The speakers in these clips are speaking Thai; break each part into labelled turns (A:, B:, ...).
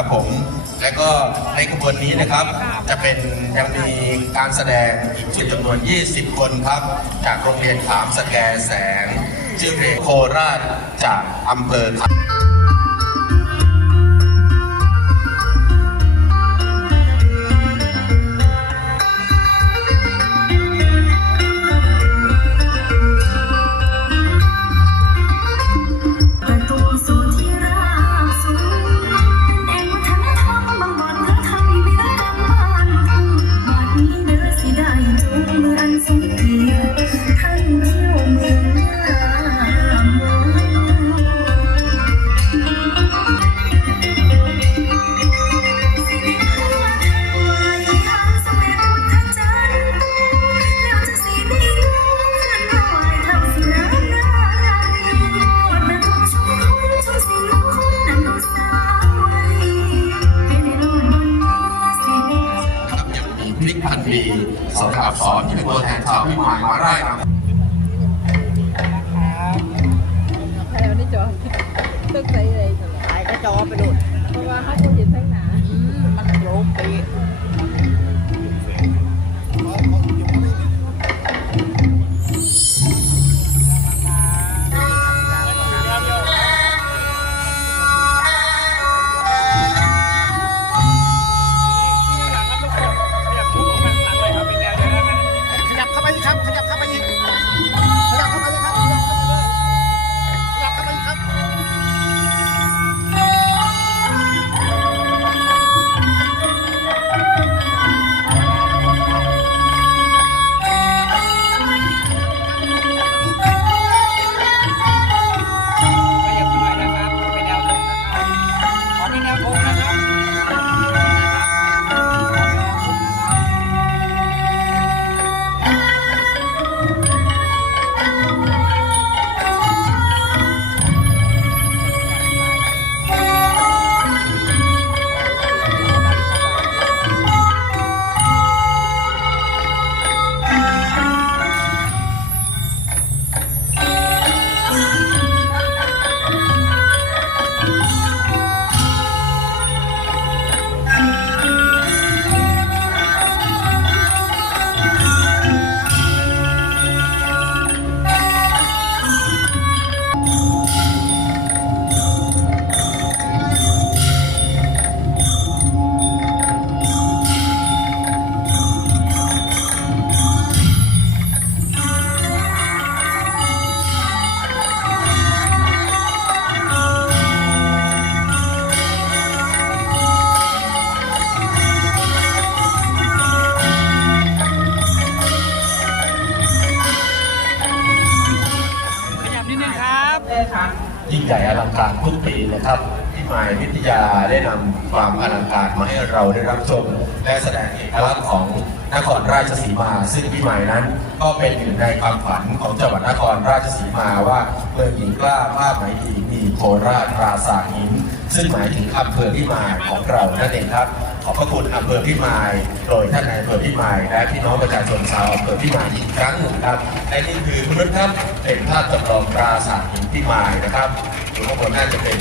A: ครั
B: บผมและก็ในขบวนนี้นะครับ จะเป็นยังมีการแสดงอีกจำนวน 20 คนครับ จากโรงเรียนขามสแกแสงชื่อเพลงโคราชจากอำเภอ
C: ได้นำควา
B: ม
D: อลัง
E: การ
B: มาให้เราได้รับชม และแสดงเอกลักษณ์ของนครราชสีมา ซึ่งพี่หมายนั้น ก็เป็นหนึ่งในความฝันของจังหวัดนครราชสีมาว่าเมืองหญิงกล้าผ้าไหมดีมีโคราชปราสาทหิน ซึ่งหมายถึงอำเภอพิมายของเรานั่นเองครับ ขอบพระคุณอำเภอพิมายโดยท่านนายอำเภอพิมายและพี่น้องประชาชนชาวอำเภอพิมายอีกครั้งหนึ่งครับและนี่คือคุณครับเป็นภาพจำลองปราสาทหินพิมายนะครับอยู่าบนน่าจะเป็น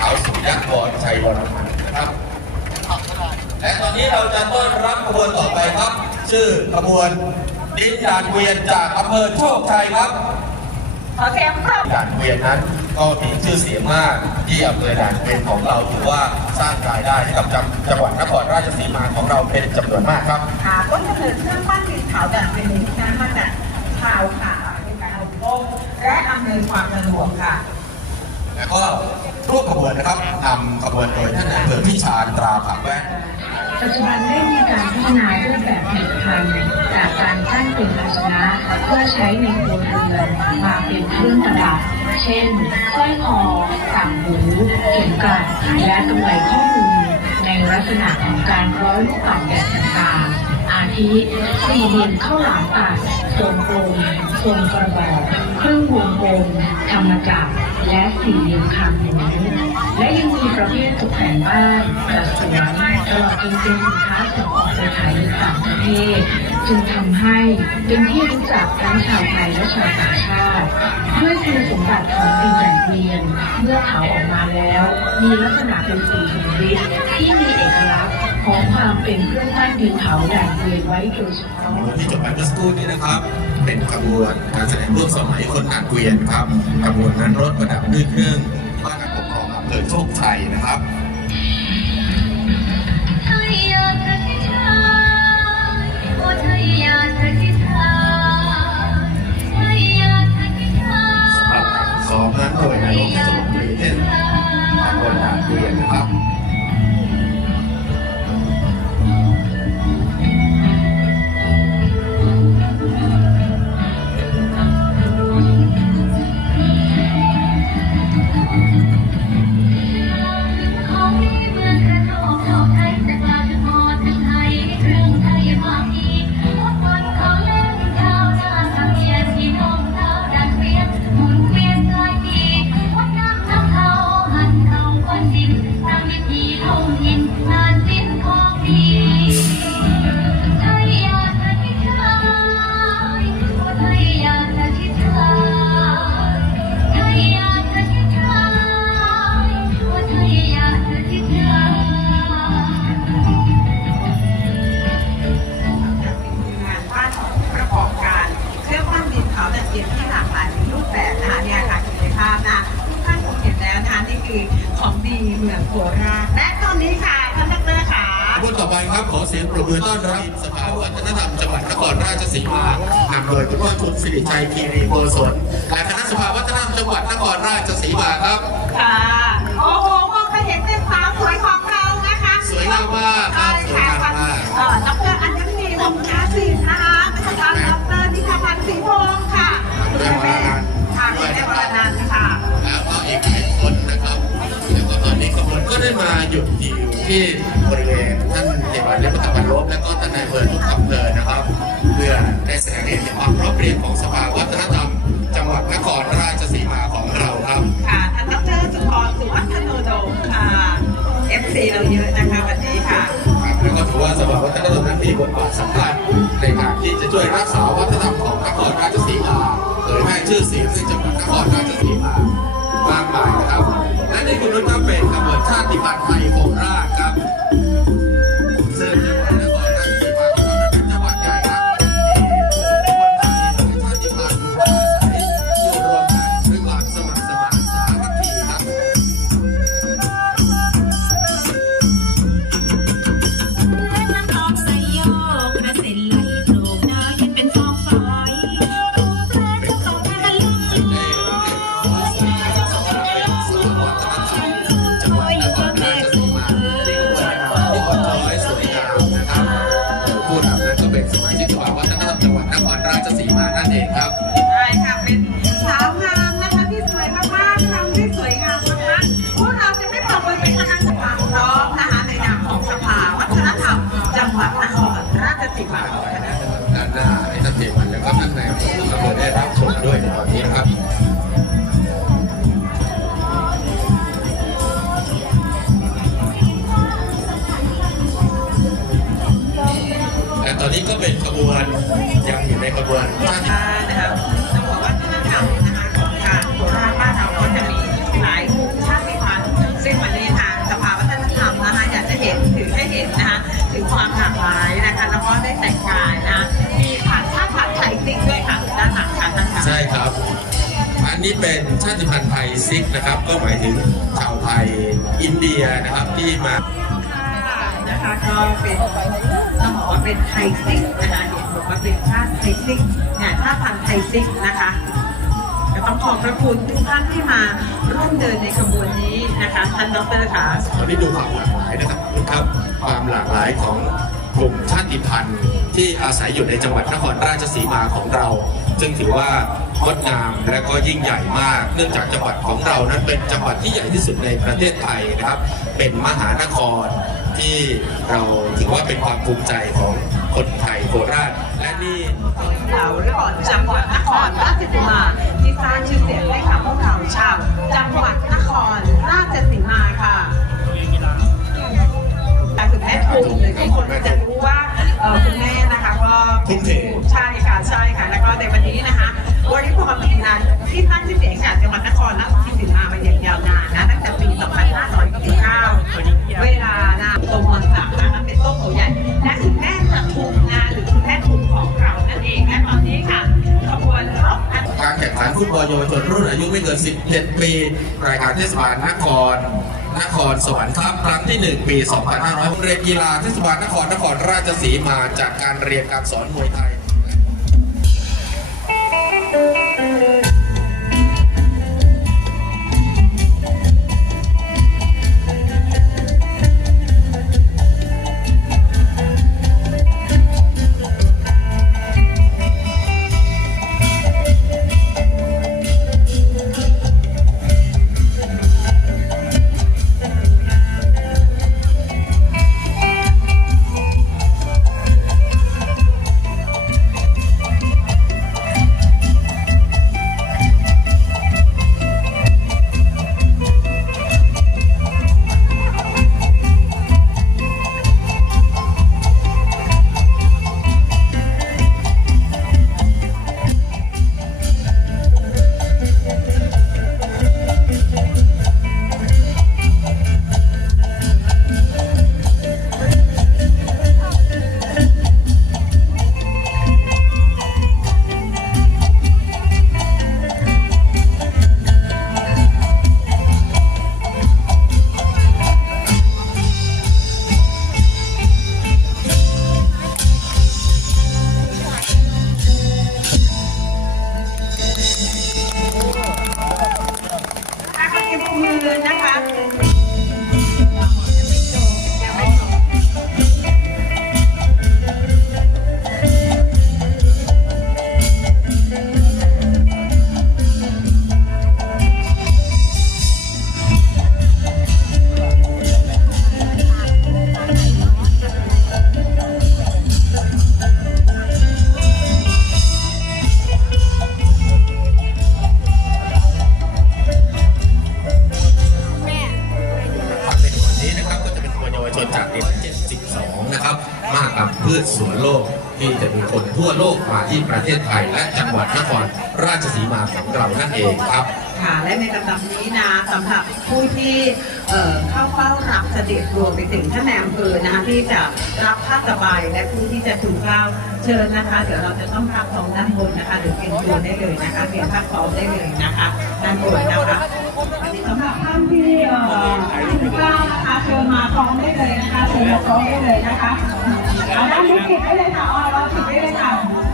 B: เท้าสุยักษ์วรชัยวรมันนะครับ และตอนนี้เราจะต้อนรับขบวนต่อไปครับ ชื่อขบวนดินด่านเวียนจากอำเภอโชคชัยครับ
A: ขอเสียงครับ
B: ด่านเวียนนั้นก็มีชื่อเสียงมากที่อำเภอด่านเวียนของเราถือว่าสร้างรายได้ให้กับจังจังหวัดนครราชสีมาของเราเป็นจำนวนมากครับ
A: หาต้นกำเนิดเครื่องปั้นดินเผาดัดเป็นดินน้ำมาจากชาวขาเป็นการเอาโป้งและอำนวยความสะดวกค่ะ
B: แล้วก็ ร่วมขบวนนะครับนำขบวนโดยท่านนายอำเภอพิชานตราผักแว่น
C: ปัจจุบันได้มีการพัฒนารูปแบบผลิตภัณฑ์จากการสร้างเป็นภาชนะเพื่อใช้ในครัวเรือนมาเป็นเครื่องประดับ เช่นสร้อยคอต่างหูเข็มกลัดและกำไลข้อมือในลักษณะของการร้อยลูกปัดแบบต่างๆอาทิสี่เหลี่ยมข้าวหลามตัดทรงกลมทรงกระบอก เครื่องวงกลมธรรมจักรและสี่เหลี่ยมคางหมูและยังมีประเภทตกแต่งบ้านกระสวนตลอดจนเป็นสินค้าส่งออกไปขายในต่างประเทศ จึงทำให้เป็นที่รู้จักทั้งชาวไทยและชาวต่างชาติด้วยคุณสมบัติของดินแดนเวียนเมื่อเผาออกมาแล้ว มีลักษณะเป็นสีหินฤทธิ์ที่มีเอกลักษณ์ ของความเป็นเครื่องปั้นดินเผาแดนเวียนไว้โดยเฉพาะ
B: ที่จบไปเมื่อสักครู่นี้นะครับ เป็นขบวนการแสดงร่วมสมัยคนหนักเกวียนครับขบวนนั้นรถประดับด้วยเครื่องว่าการปกครองอำเภอโชคชัยนะครับ
F: ไทยยาสถิตาโอไทยยาสถิตาไทยยาสถิตา
B: สำหรับการซ้อมนั้นโดยนายกสม
F: ขอเสีย
A: งปรบมือต้อนรั
B: บสภาวัฒนธรรมจังหวัดนครราชสีมานำโดยคุณพ่อคุณสิริชัยคีรีโกศลและคณะสภาวัฒนธรรมจังหวัดนครราชสีมาครับ
A: ค่ะ โอ้โหมองไปเห็นเป็นสาวสวยของเรานะคะ
B: สวยงามมากครับ
A: ใช่ค่ะ
B: สวยงามมาก
A: เอ่อดรอัญมณีวงศ์ชาสินนะคะเป็นทางดรนิพาพันธ์ศรีพงศ์ค่ะคุณแม่ค่ะคุณแม่วรนันท์ค่ะ
B: แล้วก็อีกหลายคนนะครับ แล้วก็ตอนนี้ขบวนก็ได้มาหยุดอยู่ที่บริเวณท่านเทวันและพระตะวันลบและก็ท่านนายอำเภอทุกอำเภอนะครับ ชาติพันธุ์ไทยโคราช ด้านหน้า
F: ให้ท่า
B: นเท
A: วัน
B: แล้วก็ข้านนายอำเภออำเภอได้รับชมด้วยในตอนนี้นะครับและตอนนี้ก็เป็นขบวนยังอยู่ในขบวนท่า
A: นะครับ นนี้เป็
B: นชาติพันธุ์ไทยซิกนะครับ ก็หมายถึงชาวไทยอินเดียนะครับที่มา
A: นะคะก็เป็นต้องบอกว่าเป็นไทยซิกนะคะเห็นบอกว่าเป็นชาติไทยซิกเนี่ยชาติพันธุ์ไทยซิกนะคะก็ต้องขอบพระคุณทุกท่านที่มาร่วมเดินในขบวนนี้นะคะท่านดรค่ะ
B: วันนี้ดูความหลากหลายนะครับครับ ความหลากหลายของกลุ่มชาติพันธุ์ที่อาศัยอยู่ในจังหวัดนครราชสีมาของเรา ซึ่งถือว่างดงามและก็ยิ่งใหญ่มาก เนื่องจากจังหวัดของเรานั้นเป็นจังหวัดที่ใหญ่ที่สุดในประเทศไทยนะครับ เป็นมหานครที่เราถือว่าเป็นความภูมิใจของคนไทยโคราชและนี่
A: ดาวเรื่องจังหวัดนครราชสีมาที่สร้างชื่อเสียงให้กับพวกเราชาวจังหวัดนครราชสีมาค่ะแต่คุณแม่ภูมิเลยทุกคนจะ
B: บอลเยาวชนรุ่นอายุไม่เกิน 17 ปี รายการเทศบาลนคร นครสวรรค์ครับ ครั้งที่ 1 ปี 2500เรียนกีฬาเทศบาลนครนครราชสีมาจากการเรียนการสอนมวยไทย
A: ฝ้ารับเสด็จรวมไปถึงท่านนายอำเภอนะคะที่จะรับผ้าสบายและผู้ที่จะถูกเกล้าเชิญนะคะ เดี๋ยวเราจะต้องพักซ้อมด้านบนนะคะหรือเตรียมตัวได้เลยนะคะเตรียมพักซ้อมได้เลยนะคะด้านบนนะคะอันนี้สำหรับท่านที่เอ่อถูกเกล้านะคะเชิญมาซ้อมได้เลยนะคะเชิญมาซ้อมได้เลยนะคะเอาด้านนี้ปิดได้เลยค่ะออเราปิดได้เลยค่ะ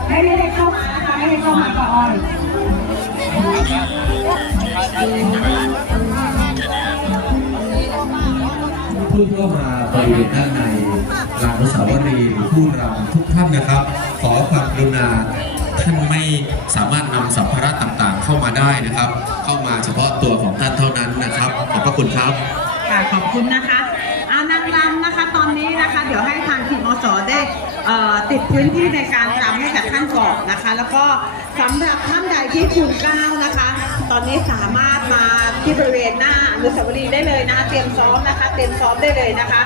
A: ไม่ไม่ได้เข้ามานะคะไม่ได้เข้ามากับออ
B: ผู้เข้ามาบริเวณด้านในลานอนุสาวรีย์หรือผู้รำทุกท่านนะครับ ขอความกรุณาท่านไม่สามารถนำสัมภาระต่างๆ เข้ามาได้นะครับ เข้ามาเฉพาะตัวของท่านเท่านั้นนะครับ ขอบพระคุณครับ
A: ค่ะขอบคุณนะคะอานางรำนะคะตอนนี้นะคะ เดี๋ยวให้ทางทีมอสได้เอ่อติดพื้นที่ในการรำให้กับท่านก่อนนะคะ แล้วก็สำหรับท่านใดที่ทูลเกล้านะคะ ตอนนี้สามารถมาที่บริเวณหน้าอนุสาวรีย์ได้เลยนะคะ เตรียมซ้อมนะคะ เตรียมซ้อมได้เลยนะคะ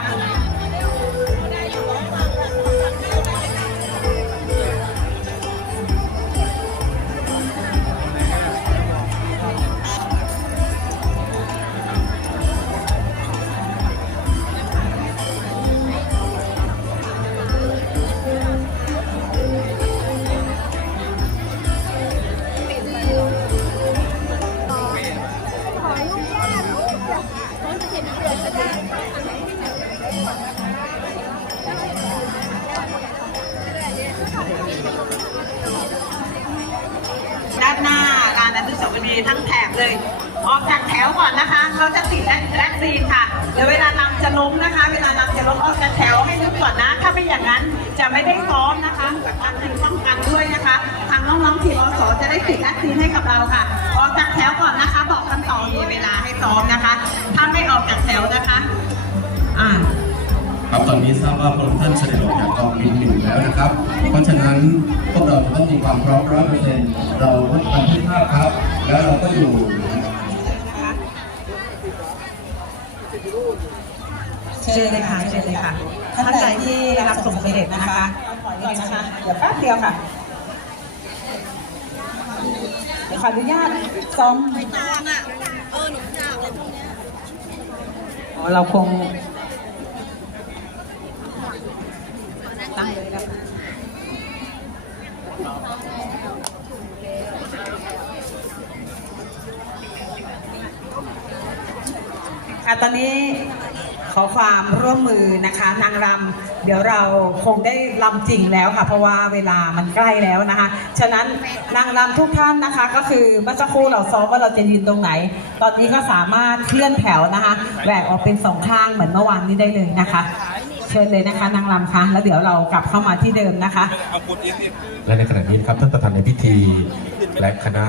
A: านอนุสาวรีย์ทั้งแถบเลย ออกจากแถวก่อนนะคะเขาจะติดแลกแลกซีนค่ะเดี๋ยวเวลานำจะล้มนะคะ เวลานำจะล้มออกจากแถวให้นึกก่อนนะ ถ้าไม่อย่างนั้นจะไม่ได้ซ้อมนะคะกับทางทีมป้องกันด้วยนะคะ ทางน้องๆทีมอสจะได้ติดแลกซีนให้กับเราค่ะ ออกจากแถวก่อนนะคะ บอกกันต่อมีเวลาให้ซ้อมนะคะ ถ้าไม่ออกจากแถวนะคะอ่า
B: ครับตอนนี้ทราบว่าพระท่านเสด็จออกจากกองบินอยู่แล้วนะครับ เพราะฉะนั้นพวกเราจะต้องมีความพร้อมร้อยเปอร์เซ็นต์เราต้องบันทึกภาพครั แล้วเราก็อยู่
A: เชิญเลยค่ะเชิญเลยค่ะท่านใดที่รับส่งเสด็จนะคะขออนุญาตนะคะเดี๋ยวแป๊บเดียวค่ะขออนุญาตซ้อมอ๋อเราคงตั้งเลยค รับค่ะตอนนี้ขอความร่วมมือนะคะ นางรำเดี๋ยวเราคงได้รำจริงแล้วค่ะ เพราะว่าเวลามันใกล้แล้วนะคะ ฉะนั้นนางรำทุกท่านนะคะ ก็คือเมื่อสักครู่เราซ้อมว่าเราจะยืนตรงไหน ตอนนี้ก็สามารถเคลื่อนแถวนะคะแหวกออกเป็นสองข้างเหมือนเมื่อวานนี้ได้เลยนะคะ เชิญเลยนะคะ นางรำคะแล้วเดี๋ยวเรากลับเข้ามาที่เดิมนะคะ
B: และในขณะนี้ครับท่านประธานในพิธีและคณะ